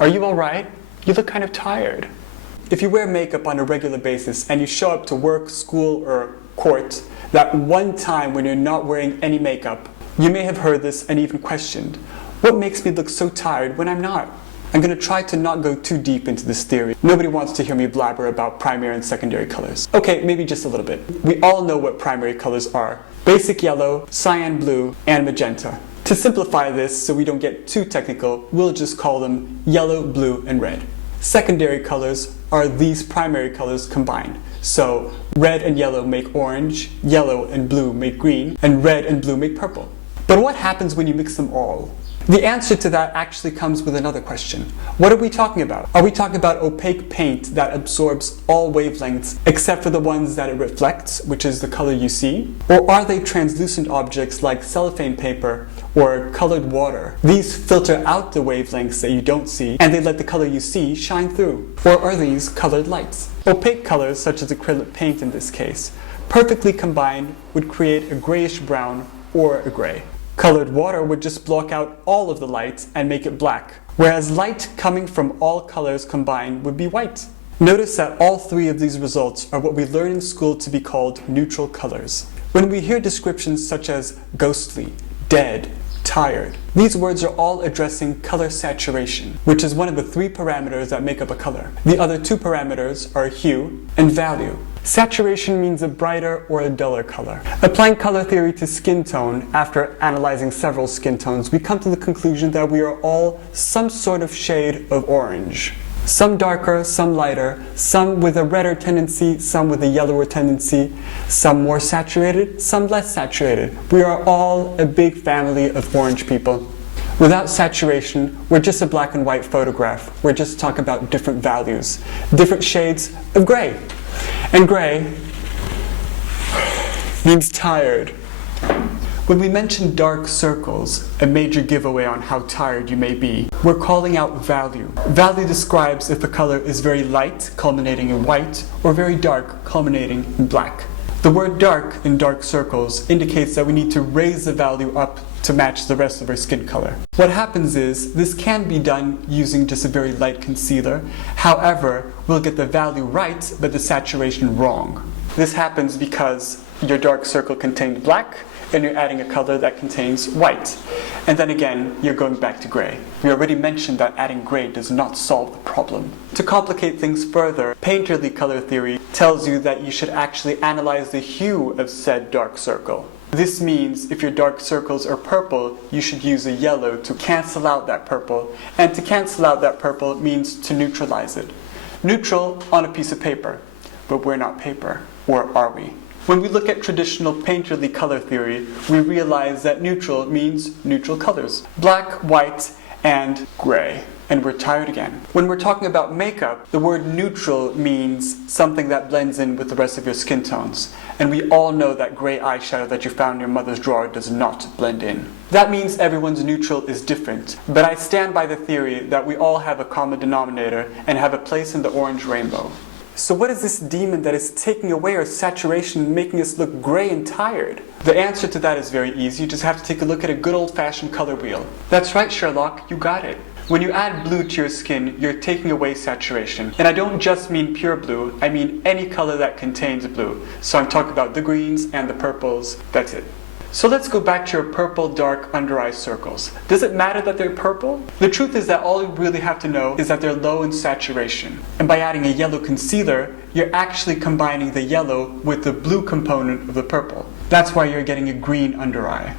Are you alright? You look kind of tired. If you wear makeup on a regular basis and you show up to work, school, or court, that one time when you're not wearing any makeup, you may have heard this and even questioned, what makes me look so tired when I'm not? I'm going to try to not go too deep into this theory. Nobody wants to hear me blabber about primary and secondary colors. Okay, maybe just a little bit. We all know what primary colors are. Basic yellow, cyan blue, and magenta. To simplify this so we don't get too technical, we'll just call them yellow, blue, and red. Secondary colors are these primary colors combined. So red and yellow make orange, yellow and blue make green, and red and blue make purple. But what happens when you mix them all? The answer to that actually comes with another question. What are we talking about? Are we talking about opaque paint that absorbs all wavelengths except for the ones that it reflects, which is the color you see? Or are they translucent objects like cellophane paper or colored water? These filter out the wavelengths that you don't see and they let the color you see shine through. Or are these colored lights? Opaque colors, such as acrylic paint in this case, perfectly combined would create a grayish brown or a gray. Colored water would just block out all of the light and make it black, whereas light coming from all colors combined would be white. Notice that all three of these results are what we learn in school to be called neutral colors. When we hear descriptions such as ghostly, dead, tired, these words are all addressing color saturation, which is one of the three parameters that make up a color. The other two parameters are hue and value. Saturation means a brighter or a duller color. Applying color theory to skin tone, after analyzing several skin tones, we come to the conclusion that we are all some sort of shade of orange. Some darker, some lighter, some with a redder tendency, some with a yellower tendency, some more saturated, some less saturated. We are all a big family of orange people. Without saturation, we're just a black and white photograph. We're just talking about different values, different shades of gray. And gray means tired. When we mention dark circles, a major giveaway on how tired you may be, we're calling out value. Value describes if a color is very light, culminating in white, or very dark, culminating in black. The word dark in dark circles indicates that we need to raise the value up to match the rest of our skin color. What happens is, this can be done using just a very light concealer. However, we'll get the value right, but the saturation wrong. This happens because your dark circle contained black, and you're adding a color that contains white. And then again, you're going back to gray. We already mentioned that adding gray does not solve the problem. To complicate things further, painterly color theory tells you that you should actually analyze the hue of said dark circle. This means if your dark circles are purple, you should use a yellow to cancel out that purple. And to cancel out that purple means to neutralize it. Neutral on a piece of paper. But we're not paper. Or are we? When we look at traditional painterly color theory, we realize that neutral means neutral colors. Black, white, and gray. And we're tired again. When we're talking about makeup, the word neutral means something that blends in with the rest of your skin tones. And we all know that gray eyeshadow that you found in your mother's drawer does not blend in. That means everyone's neutral is different. But I stand by the theory that we all have a common denominator and have a place in the orange rainbow. So what is this demon that is taking away our saturation and making us look gray and tired? The answer to that is very easy. You just have to take a look at a good old-fashioned color wheel. That's right, Sherlock, you got it. When you add blue to your skin, you're taking away saturation. And I don't just mean pure blue, I mean any color that contains blue. So I'm talking about the greens and the purples, that's it. So let's go back to your purple dark under eye circles. Does it matter that they're purple? The truth is that all you really have to know is that they're low in saturation. And by adding a yellow concealer, you're actually combining the yellow with the blue component of the purple. That's why you're getting a green under eye.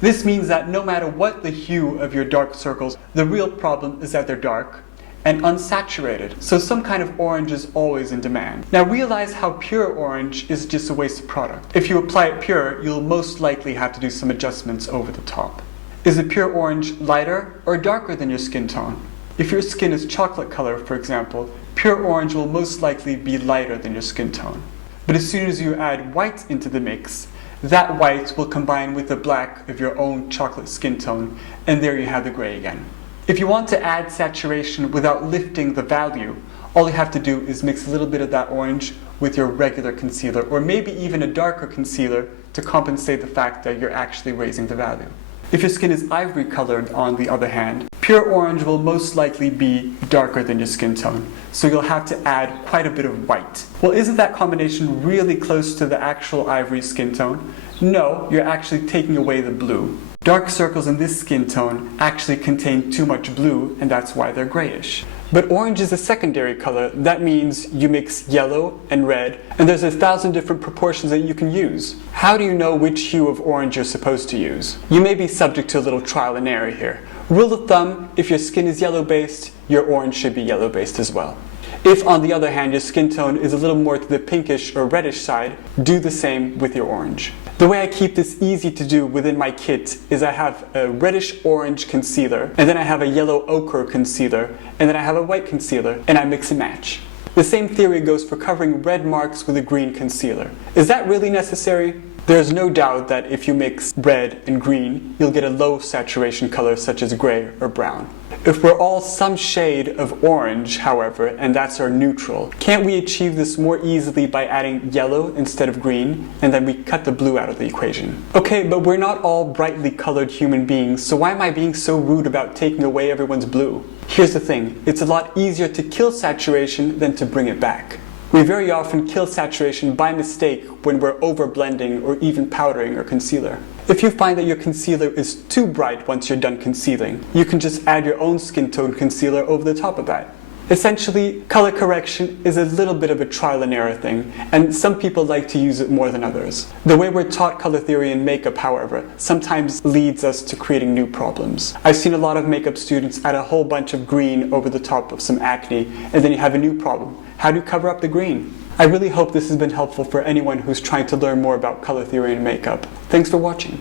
This means that no matter what the hue of your dark circles, the real problem is that they're dark and unsaturated. So some kind of orange is always in demand. Now realize how pure orange is just a wasted product. If you apply it pure, you'll most likely have to do some adjustments over the top. Is a pure orange lighter or darker than your skin tone? If your skin is chocolate color, for example, pure orange will most likely be lighter than your skin tone. But as soon as you add white into the mix, that white will combine with the black of your own chocolate skin tone, and there you have the gray again. If you want to add saturation without lifting the value, all you have to do is mix a little bit of that orange with your regular concealer, or maybe even a darker concealer to compensate the fact that you're actually raising the value. If your skin is ivory colored, on the other hand, pure orange will most likely be darker than your skin tone, so you'll have to add quite a bit of white. Well, isn't that combination really close to the actual ivory skin tone? No, you're actually taking away the blue. Dark circles in this skin tone actually contain too much blue, and that's why they're grayish. But orange is a secondary color. That means you mix yellow and red, and there's 1,000 different proportions that you can use. How do you know which hue of orange you're supposed to use? You may be subject to a little trial and error here. Rule of thumb, if your skin is yellow-based, your orange should be yellow-based as well. If, on the other hand, your skin tone is a little more to the pinkish or reddish side, do the same with your orange. The way I keep this easy to do within my kit is I have a reddish-orange concealer, and then I have a yellow ochre concealer, and then I have a white concealer, and I mix and match. The same theory goes for covering red marks with a green concealer. Is that really necessary? There's no doubt that if you mix red and green, you'll get a low saturation color such as gray or brown. If we're all some shade of orange, however, and that's our neutral, can't we achieve this more easily by adding yellow instead of green, and then we cut the blue out of the equation? Okay, but we're not all brightly colored human beings, so why am I being so rude about taking away everyone's blue? Here's the thing, it's a lot easier to kill saturation than to bring it back. We very often kill saturation by mistake when we're over-blending or even powdering our concealer. If you find that your concealer is too bright once you're done concealing, you can just add your own skin tone concealer over the top of that. Essentially, color correction is a little bit of a trial and error thing, and some people like to use it more than others. The way we're taught color theory in makeup, however, sometimes leads us to creating new problems. I've seen a lot of makeup students add a whole bunch of green over the top of some acne, and then you have a new problem. How do you cover up the green? I really hope this has been helpful for anyone who's trying to learn more about color theory in makeup. Thanks for watching.